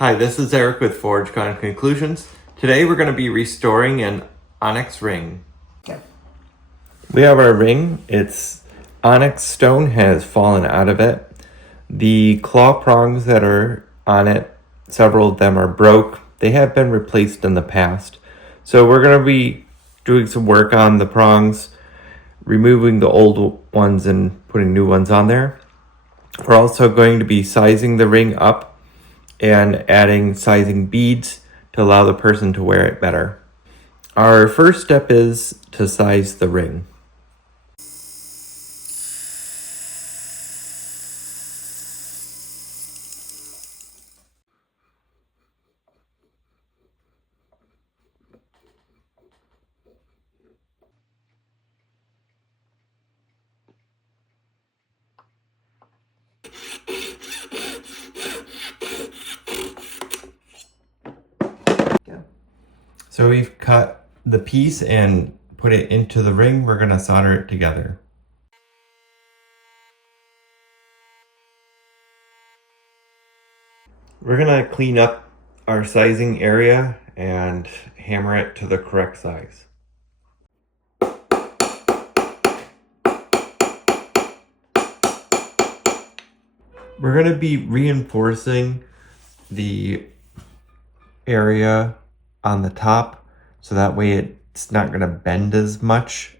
Hi, this is Eric with Forge Con Conclusions. Today we're going to be restoring an Onyx ring. Okay. We have our ring. Its onyx stone has fallen out of it. The claw prongs that are on it, several of them are broke. They have been replaced in the past. So we're going to be doing some work on the prongs, removing the old ones and putting new ones on there. We're also going to be sizing the ring up and adding sizing beads to allow the person to wear it better. Our first step is to size the ring. So we've cut the piece and put it into the ring. We're going to solder it together. We're going to clean up our sizing area and hammer it to the correct size. We're going to be reinforcing the area on the top so that way it's not going to bend as much,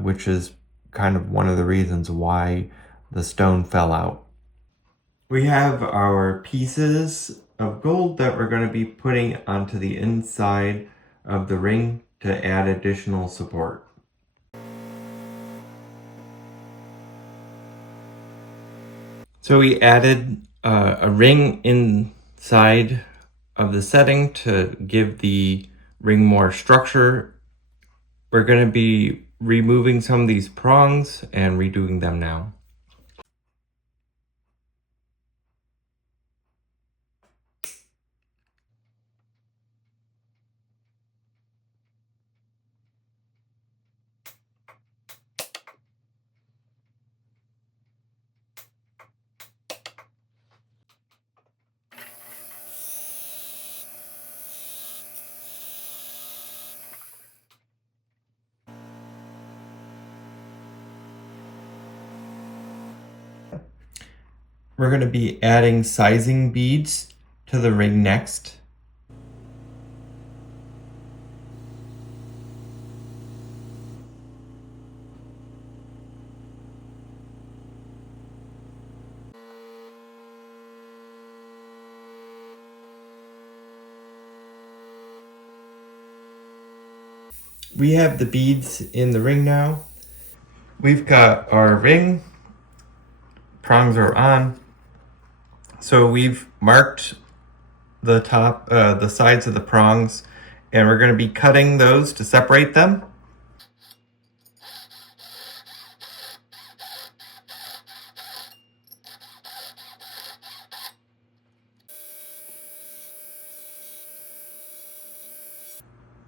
which is kind of one of the reasons why the stone fell out. We have our pieces of gold that we're going to be putting onto the inside of the ring to add additional support. So we added a ring inside of the setting to give the ring more structure. We're going to be removing some of these prongs and redoing them now. We're going to be adding sizing beads to the ring next. We have the beads in the ring now. We've got our ring. Prongs are on. So we've marked the top, the sides of the prongs, and we're going to be cutting those to separate them.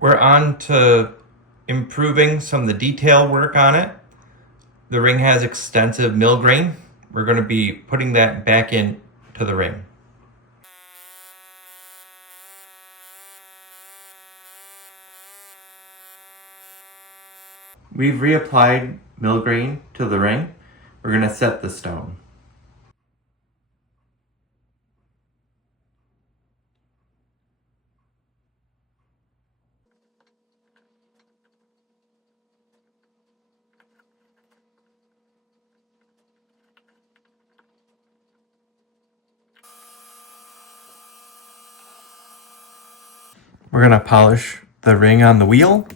We're on to improving some of the detail work on it. The ring has extensive mill grain. We're going to be putting that back into the ring. We've reapplied mill grain to the ring. We're going to set the stone. We're going to polish the ring on the wheel.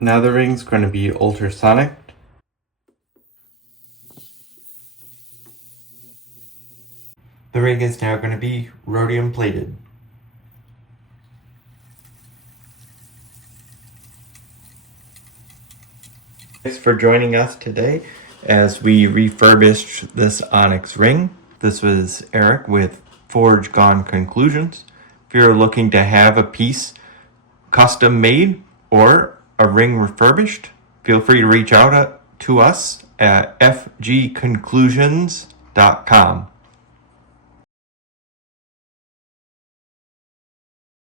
Now the ring's going to be ultrasonic. The ring is now going to be rhodium plated. Thanks for joining us today as we refurbished this Onyx ring. This was Eric with Forge Gone Conclusions. If you're looking to have a piece custom made or a ring refurbished, feel free to reach out to us at fgconclusions refurbishing.com.